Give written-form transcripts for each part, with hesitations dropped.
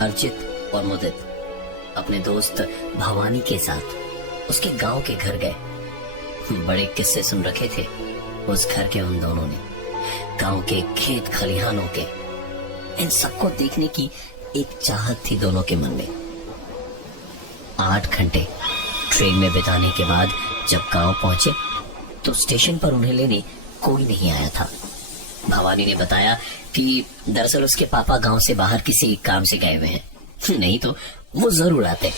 अर्चित और मुदित अपने दोस्त भवानी के साथ उसके गांव के घर गए। बड़े किस्से सुन रखे थे उस घर के उन दोनों ने, गांव के खेत खलिहानों के। इन सबको देखने की एक चाहत थी दोनों के मन में। 8 घंटे ट्रेन में बिताने के बाद जब गांव पहुंचे तो स्टेशन पर उन्हें लेने कोई नहीं आया था। भवानी ने बताया कि दरअसल उसके पापा गांव से बाहर किसी काम से गए हुए हैं, नहीं तो वो जरूर आते।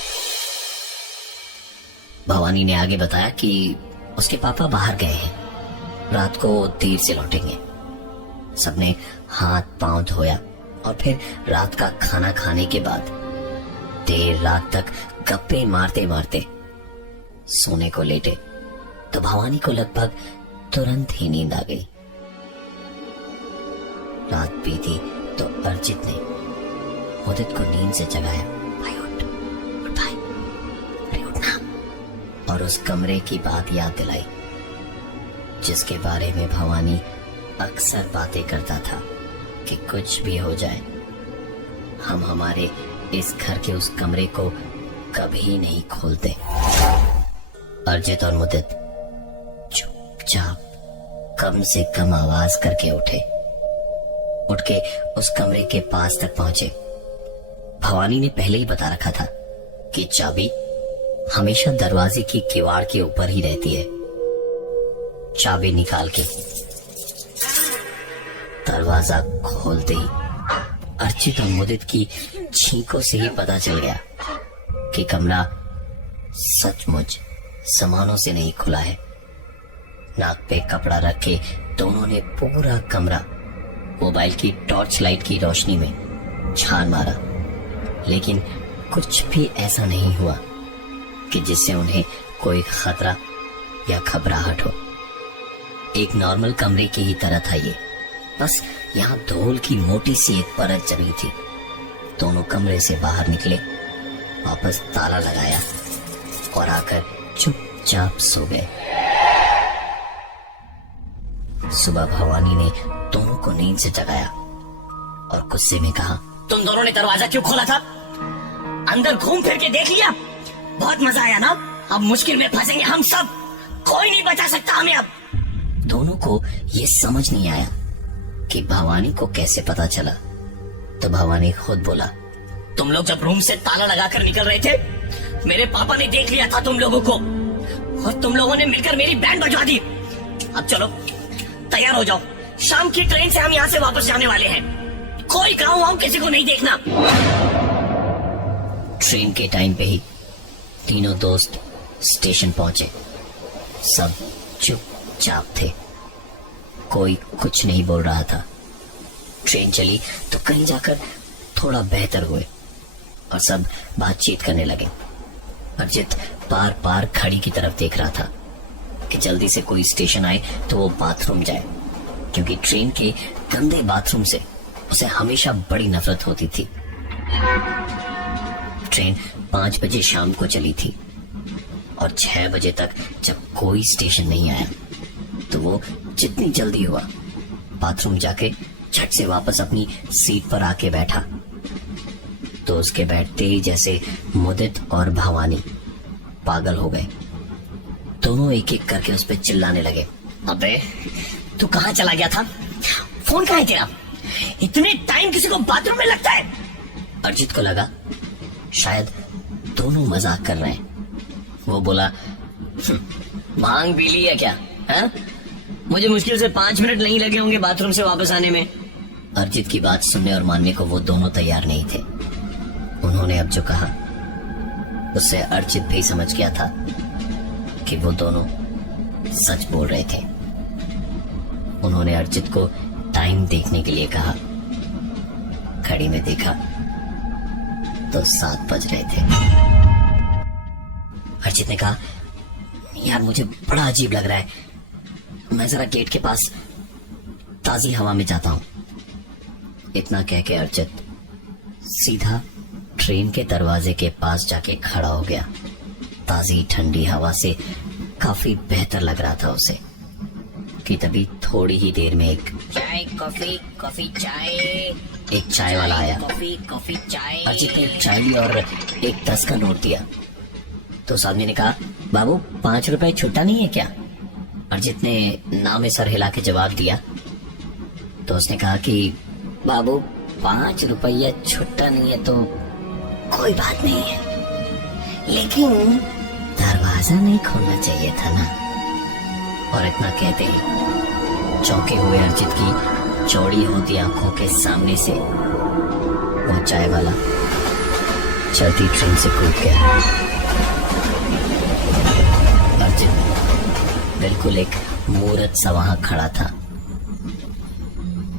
भवानी ने आगे बताया कि उसके पापा बाहर गए हैं, रात को देर से लौटेंगे। सबने हाथ पांव धोया और फिर रात का खाना खाने के बाद देर रात तक गप्पे मारते मारते सोने को लेटे तो भवानी को लगभग तुरंत ही नींद आ गई। रात बीती तो अर्चित ने मुदित को नींद से जगाया। भाई उठ भाई, अरे उठना। और उस कमरे की बात याद दिलाई जिसके बारे में भवानी अक्सर बातें करता था कि कुछ भी हो जाए हम हमारे इस घर के उस कमरे को कभी नहीं खोलते। अर्चित और मुदित चुपचाप कम से कम आवाज करके उठ के उस कमरे के पास तक पहुंचे। भवानी ने पहले ही बता रखा था कि चाबी हमेशा दरवाजे की किवाड़ के ऊपर ही रहती है। चाबी निकाल के दरवाजा खोलते ही अर्चित और मुदित की छींकों से ही पता चल गया कि कमरा सचमुच सामानों से नहीं खुला है। नाक पे कपड़ा रखे दोनों ने पूरा कमरा मोबाइल की टॉर्च लाइट की रोशनी में छान मारा, लेकिन कुछ भी ऐसा नहीं हुआ कि जिससे उन्हें कोई खतरा या घबराहट हो। एक नॉर्मल कमरे की ही तरह था ये, बस यहाँ धूल की मोटी सी एक परत जमी थी। दोनों कमरे से बाहर निकले, वापस ताला लगाया और आकर चुपचाप सो गए। सुबह भवानी ने दोनों को नींद से जगाया और गुस्से में कहा, तुम दोनों ने दरवाजा क्यों खोला था? अंदर घूम फिर के देख लिया? बहुत मजा आया ना? अब मुश्किल में फंसेंगे हम सब, कोई नहीं बचा सकता हमें अब। दोनों को ये समझ नहीं आया कि भवानी को कैसे पता चला। तो भवानी खुद बोला, तुम लोग जब रूम से ताला लगाकर निकल रहे थे मेरे पापा ने देख लिया था तुम लोगों को और तुम लोगों ने मिलकर मेरी बैंड बजवा दी। अब चलो तैयार हो जाओ, शाम की ट्रेन से हम यहाँ से वापस जाने वाले हैं। कोई गाँव वाँव किसी को नहीं देखना। ट्रेन के टाइम पे ही तीनों दोस्त स्टेशन पहुंचे। सब चुपचाप थे, कोई कुछ नहीं बोल रहा था। ट्रेन चली तो कहीं जाकर थोड़ा बेहतर हुए और सब बातचीत करने लगे। अर्चित बार बार खड़ी की तरफ देख रहा था कि जल्दी से कोई स्टेशन आए तो वो बाथरूम जाए, क्योंकि ट्रेन के गंदे बाथरूम से उसे हमेशा बड़ी नफरत होती थी। ट्रेन 5 बजे शाम को चली थी और 6 बजे तक जब कोई स्टेशन नहीं आया तो वो जितनी जल्दी हुआ बाथरूम जाके झट से वापस अपनी सीट पर आके बैठा। तो उसके बैठते ही जैसे मुदित और भवानी पागल हो गए। दोनों एक एक करके उस पर चिल्लाने लगे, अबे तू कहाँ चला गया था? फोन कहाँ है तेरा? इतने टाइम किसी को बाथरूम में लगता है? अर्चित को लगा शायद दोनों मजाक कर रहे हैं। वो बोला, भांग पी ली है क्या? है? मुझे मुश्किल से 5 मिनट नहीं लगे होंगे बाथरूम से वापस आने में। अर्चित की बात सुनने और मानने को वो दोनों तैयार नहीं थे। उन्होंने अब जो कहा उससे अर्चित भी समझ गया था कि वो दोनों सच बोल रहे थे। उन्होंने अर्चित को टाइम देखने के लिए कहा। घड़ी में देखा तो 7 बज रहे थे। अर्चित ने कहा, यार मुझे बड़ा अजीब लग रहा है, मैं जरा गेट के पास ताजी हवा में जाता हूं। इतना कह के अर्चित सीधा ट्रेन के दरवाजे के पास जाके खड़ा हो गया। ताजी ठंडी हवा से काफी बेहतर लग रहा था उसे कि तभी थोड़ी ही देर में एक चाय कॉफी कॉफी चाय। एक चाय वाला आया। कॉफी कॉफी चाय। अर्जित ने एक चाय ली और एक 10 का नोट दिया। तो उस आदमी ने कहा, बाबू 5 रुपए छुट्टा नहीं है क्या? अर्जित ने ना में सर हिला के जवाब दिया। तो उसने कहा कि बाबू 5 रुपया छुट्टा नहीं है तो कोई बात नहीं है, लेकिन दरवाजा नहीं खोलना चाहिए था ना। और इतना कहते ही चौंके हुए अर्जित की चौड़ी होती आंखों के सामने से वो चाय वाला चलती ट्रेन से कूद गया। अर्जित बिल्कुल एक मूर्त सा वहां खड़ा था।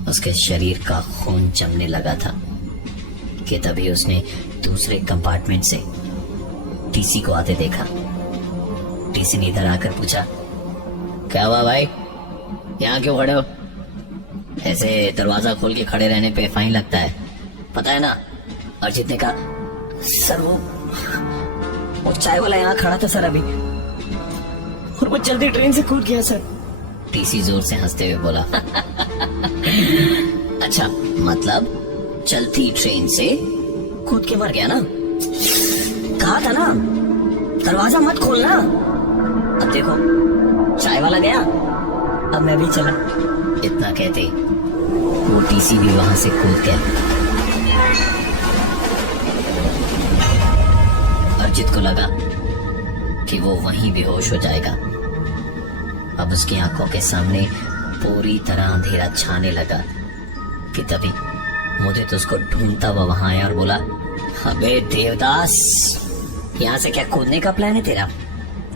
उसके शरीर का खून जमने लगा था कि तभी उसने दूसरे कंपार्टमेंट से टीसी को आते देखा। टीसी ने इधर आकर पूछा, क्या हुआ भाई, यहाँ क्यों खड़े हो? ऐसे दरवाजा खोल के खड़े रहने पे फाइन लगता है, पता है ना? अर्जित ने कहा, सर वो चाय वाला यहाँ खड़ा था सर अभी, और वो जल्दी ट्रेन से कूद गया सर। टीसी जोर से हंसते हुए बोला, अच्छा मतलब चलती ट्रेन से कूद के मर गया ना? कहा था ना दरवाजा मत खोलना। अब देखो चाय वाला गया, अब मैं भी चला। इतना कहते वो टीसी भी वहां से कूद गया। अर्जित को लगा कि वो वहीं बेहोश हो जाएगा। अब उसकी आंखों के सामने पूरी तरह अंधेरा छाने लगा कि तभी मुदित उसको ढूंढता हुआ वहां आया और बोला, अबे देवदास, यहाँ से क्या कूदने का प्लान है तेरा?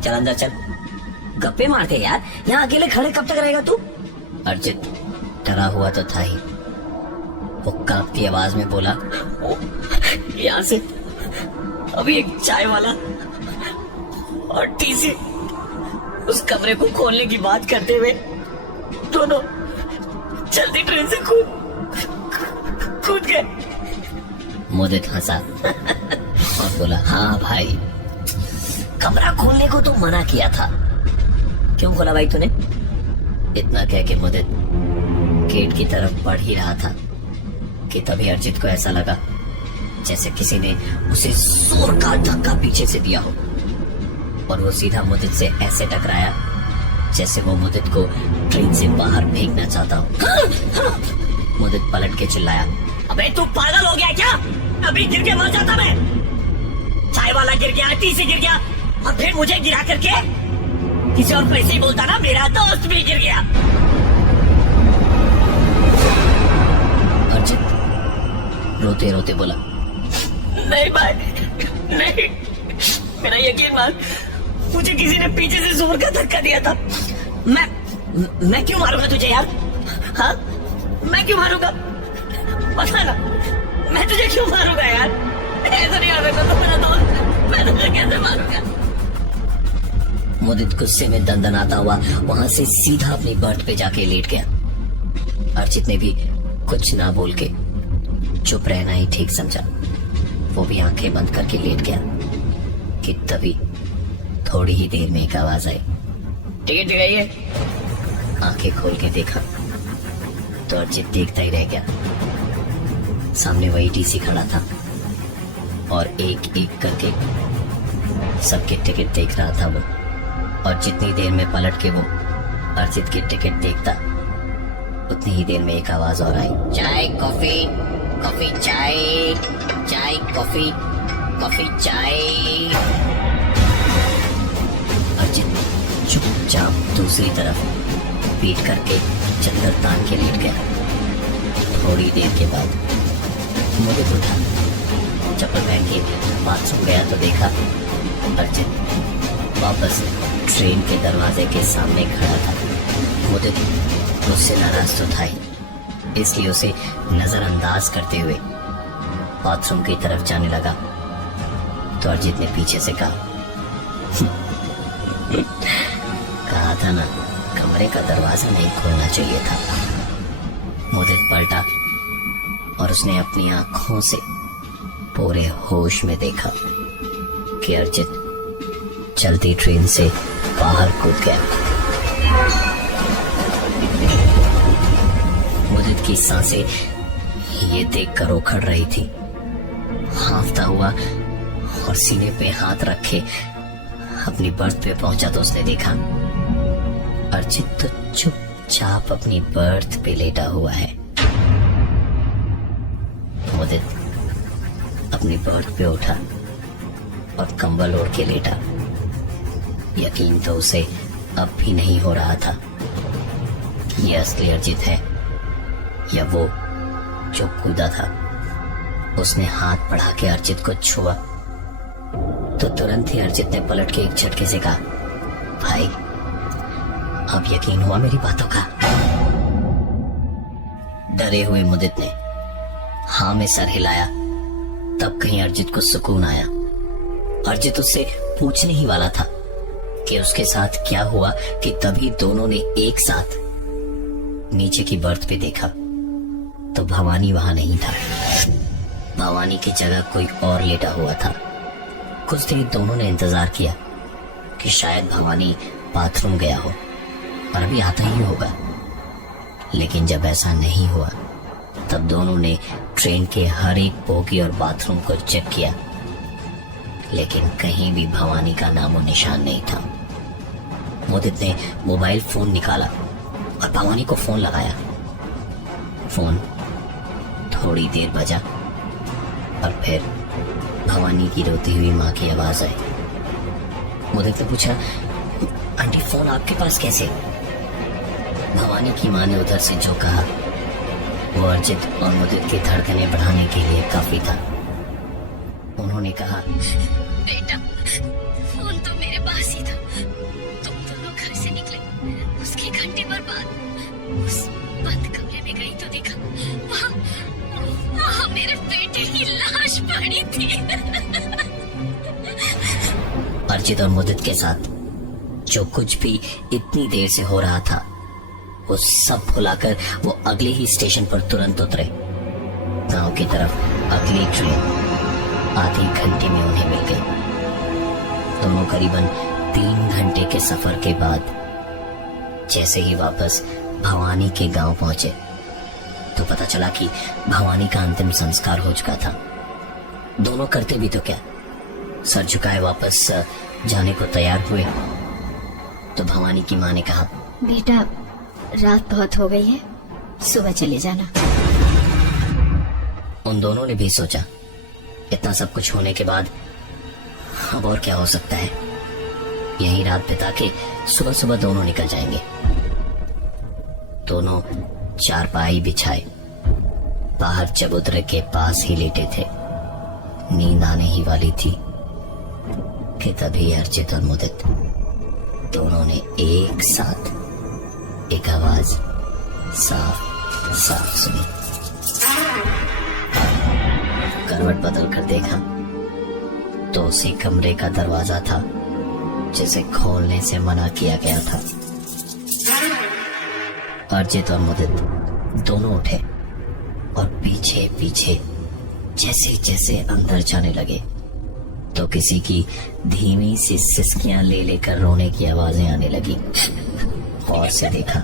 चल अंदर चल, गप्पे मारते यार, यहाँ अकेले खड़े कब तक रहेगा तू? अर्जित डरा हुआ तो था ही। वो कांपती आवाज में बोला, यहाँ से अभी एक चाय वाला और टीसी उस कमरे को खोलने की बात करते हुए दोनों चलती ट्रेन से कूद गए। मुदित हंसा और बोला, हाँ भाई, कमरा खोलने को तो मना किया था, क्यों खोला भाई तूने? इतना कह के मुदित गेट की तरफ बढ़ ही रहा था कि तभी अर्जित को ऐसा लगा जैसे किसी ने उसे जोर का धक्का पीछे से दिया हो, और वो सीधा मुदित से ऐसे टकराया जैसे वो मुदित को ट्रेन से बाहर फेंकना चाहता हो। मुदित पलट के चिल्लाया, अबे तू पागल हो गया क्या? अभी गिर के मर जाता मैं। चाय वाला गिर गया, टीसी गिर गया, और फिर मुझे गिरा करके किसी और पैसे ही बोलता ना, मेरा दोस्त भी गिर गया। अर्जित रोते रोते बोला, नहीं भाई नहीं, मेरा यकीन मान, मुझे किसी ने पीछे से जोर का धक्का दिया था। मैं क्यों मारूंगा तुझे यार? हाँ, मैं क्यों मारूंगा? पता ना, मैं तुझे क्यों मारूंगा यार? ऐसा नहीं होगा तो मेरा दोस्त, मैं तुझे कैसे मारूंगा? मुदित गुस्से में दंदनाता हुआ वहां से सीधा अपनी बर्थ पे जाके लेट गया। अर्जित ने भी कुछ ना बोल के चुप रहना ही ठीक समझा। वो भी आंखें बंद करके लेट गया कि तभी थोड़ी ही देर में एक आवाज आई, टिकट दिखाइए। आंखें खोल के देखा तो अर्जित देखता ही रह गया। सामने वही टीसी खड़ा था और एक एक करके सबके टिकट देख रहा था वो। और जितनी देर में पलट के वो अर्जित की टिकट देखता, उतनी ही देर में एक आवाज और आई, चाय कॉफी, कॉफी चाय, चाय कॉफी, कॉफी चाय। अर्जित चुपचाप दूसरी तरफ पीट करके चद्दर तान के लेट गया। थोड़ी देर के बाद मुदित उठा, चप्पल पहन के बाथरूम गया तो देखा अर्जित वापस ट्रेन के दरवाजे के सामने खड़ा था। मुदित उससे नाराज तो था ही, इसलिए उसे नजरअंदाज करते हुए बाथरूम की तरफ जाने लगा। तो अर्जित ने पीछे से कहा, कहा था ना कमरे का दरवाजा नहीं खोलना चाहिए था। मुदित पलटा और उसने अपनी आंखों से पूरे होश में देखा कि अर्जित चलती ट्रेन से बाहर कूद गया। मुदित की सांसें ये देखकर उखड़ रही थी। हाँफता हुआ और सीने पे हाथ रखे अपनी बर्थ पे पहुंचा तो उसने देखा अर्चित तो चुपचाप अपनी बर्थ पे लेटा हुआ है। मुदित अपनी बर्थ पे उठा और कंबल ओढ़ के लेटा। यकीन तो उसे अब भी नहीं हो रहा था कि यह असली अर्जित है या वो जो कूदा था। उसने हाथ बढ़ा के अर्जित को छुआ तो तुरंत ही अर्जित ने पलट के एक झटके से कहा, भाई अब यकीन हुआ मेरी बातों का? डरे हुए मुदित ने हाँ में सर हिलाया। तब कहीं अर्जित को सुकून आया। अर्जित उससे पूछने ही वाला था कि उसके साथ क्या हुआ कि तभी दोनों ने एक साथ नीचे की बर्थ पे देखा तो भवानी वहां नहीं था। भवानी की जगह कोई और लेटा हुआ था। कुछ देर दोनों ने इंतजार किया कि शायद भवानी बाथरूम गया हो और अभी आता ही होगा, लेकिन जब ऐसा नहीं हुआ तब दोनों ने ट्रेन के हर एक बोगी और बाथरूम को चेक किया, लेकिन कहीं भी भवानी का नामो निशान नहीं था। मुदित ने मोबाइल फोन निकाला और भवानी को फोन लगाया। फोन थोड़ी देर बजा और फिर भवानी की रोती हुई माँ की आवाज आई। मुदित ने पूछा, आंटी फोन आपके पास कैसे? भवानी की माँ ने उधर से जो कहा वो अर्जित और मुदित की धड़कनें बढ़ाने के लिए काफी था। उन्होंने कहा, बेटा फोन तो मेरे पास ही था। तुम दोनों घर से निकले, उसके घंटे भर बाद उस बंद कमरे में गई तो देखा वहाँ मेरे बेटे की लाश पड़ी थी। अर्जित और मुदित के साथ जो कुछ भी इतनी देर से हो रहा था वो सब भुलाकर वो अगले ही स्टेशन पर तुरंत उतरे। गांव की तरफ अगली ट्रेन आधे घंटे में उन्हें मिल गई। दोनों करीबन 3 घंटे के सफर के बाद जैसे ही वापस भवानी के गांव पहुंचे तो पता चला कि भवानी का अंतिम संस्कार हो चुका था। दोनों करते भी तो क्या, सर झुकाए वापस जाने को तैयार हुए तो भवानी की माँ ने कहा, बेटा रात बहुत हो गई है, सुबह चले जाना। उन दोनों ने भी सोचा इतना सब कुछ होने के बाद अब और क्या हो सकता है, यही रात बिता के सुबह सुबह दोनों निकल जाएंगे। दोनों चारपाई बिछाए बाहर चबूतरे के पास ही लेटे थे। नींद आने ही वाली थी कि तभी अर्जित और मुदित दोनों ने एक साथ एक आवाज साफ साफ सुनी। करवट बदल कर देखा तो उसी कमरे का दरवाजा था जिसे खोलने से मना किया गया था। अर्जित और मुदित दोनों उठे और पीछे पीछे जैसे जैसे अंदर जाने लगे तो किसी की धीमी सी सिसकियां ले लेकर रोने की आवाजें आने लगी। और से देखा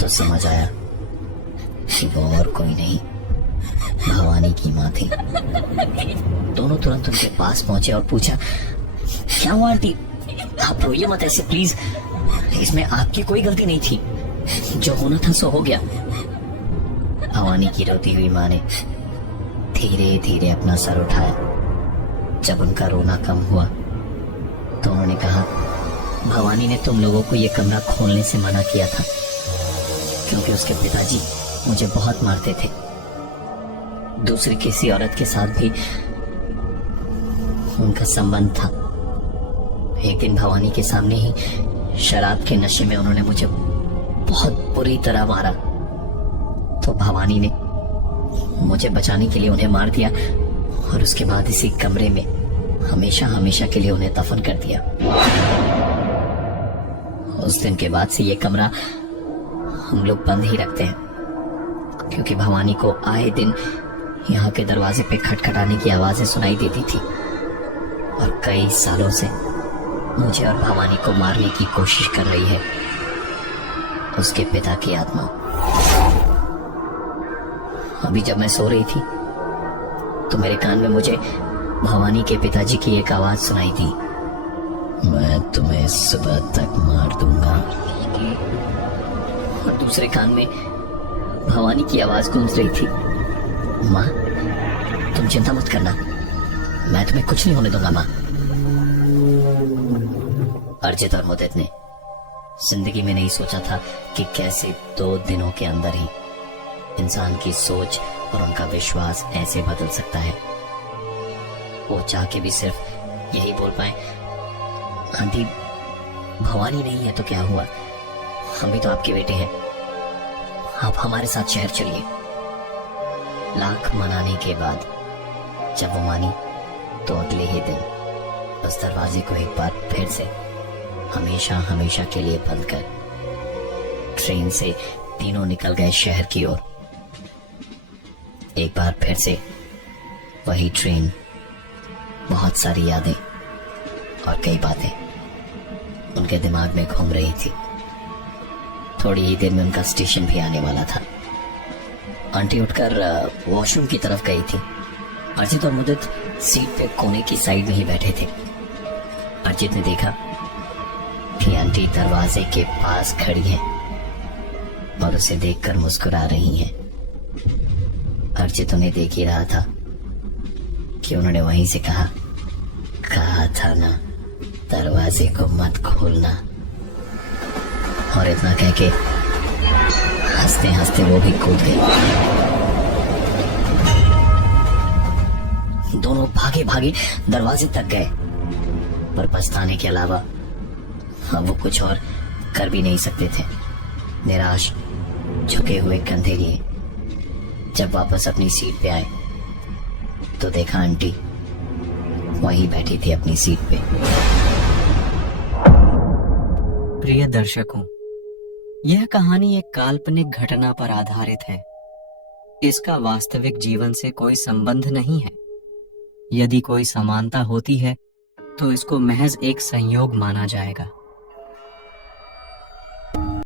तो समझ आया कि वो और कोई नहीं भवानी की माँ थी। दोनों तुरंत उनके पास पहुंचे और पूछा, क्या हुआ आंटी? आप रोइए मत ऐसे प्लीज, इसमें आपकी कोई गलती नहीं थी, जो होना था सो हो गया। भवानी की रोती हुई माँ ने धीरे धीरे अपना सर उठाया। जब उनका रोना कम हुआ तो उन्होंने कहा, भवानी ने तुम लोगों को यह कमरा खोलने से मना किया था क्योंकि उसके पिताजी मुझे बहुत मारते थे। दूसरी किसी औरत के साथ भी उनका संबंध था। एक दिन भवानी के सामने ही शराब के नशे में उन्होंने मुझे बहुत बुरी तरह मारा तो भवानी ने मुझे बचाने के लिए उन्हें मार दिया और उसके बाद इसी कमरे में हमेशा हमेशा के लिए उन्हें दफन कर दिया। उस दिन के बाद से ये कमरा हम लोग बंद ही रखते हैं क्योंकि भवानी को आए दिन यहाँ के दरवाजे पे खटखटाने की आवाजें सुनाई देती थी और कई सालों से मुझे और भवानी को मारने की कोशिश कर रही है उसके पिता की आत्मा। अभी जब मैं सो रही थी तो मेरे कान में मुझे भवानी के पिताजी की एक आवाज सुनाई दी, मैं तुम्हें सुबह तक मार दूंगा। और दूसरे कान में भवानी की आवाज गूंज रही थी, माँ तुम चिंता मत करना, मैं तुम्हें कुछ नहीं होने दूंगा माँ। अर्जित और मुदित ने जिंदगी में नहीं सोचा था कि कैसे 2 दिनों के अंदर ही इंसान की सोच और उनका विश्वास ऐसे बदल सकता है। वो चाह के भी सिर्फ यही बोल पाए, आंटी भवानी नहीं है तो क्या हुआ, हम भी तो आपके बेटे हैं, आप हमारे साथ शहर चलिए। लाख मनाने के बाद जब वो मानी तो अगले ही दिन उस दरवाजे को एक बार फिर से हमेशा हमेशा के लिए बंद कर ट्रेन से तीनों निकल गए शहर की ओर। एक बार फिर से वही ट्रेन, बहुत सारी यादें और कई बातें उनके दिमाग में घूम रही थी। थोड़ी ही देर में उनका स्टेशन भी आने वाला था। आंटी उठकर वॉशरूम की तरफ गई थी। अर्जित और मुदित सीट पे कोने की साइड में ही बैठे थे। अर्जित ने देखा कि आंटी दरवाजे के पास खड़ी हैं और उसे देखकर मुस्कुरा रही हैं। अर्जित उन्हें देख ही रहा था कि उन्होंने वहीं से कहा था ना दरवाजे को मत खोलना, और इतना कह के हंसते हंसते वो भी कूद गई। दोनों भागे भागे दरवाजे तक गए, पर पछताने के अलावा अब वो कुछ और कर भी नहीं सकते थे। निराश झुके हुए कंधे लिए जब वापस अपनी सीट पे आए तो देखा आंटी वहीं बैठी थी अपनी सीट पे। प्रिय दर्शकों, यह कहानी एक काल्पनिक घटना पर आधारित है। इसका वास्तविक जीवन से कोई संबंध नहीं है। यदि कोई समानता होती है तो इसको महज एक संयोग माना जाएगा।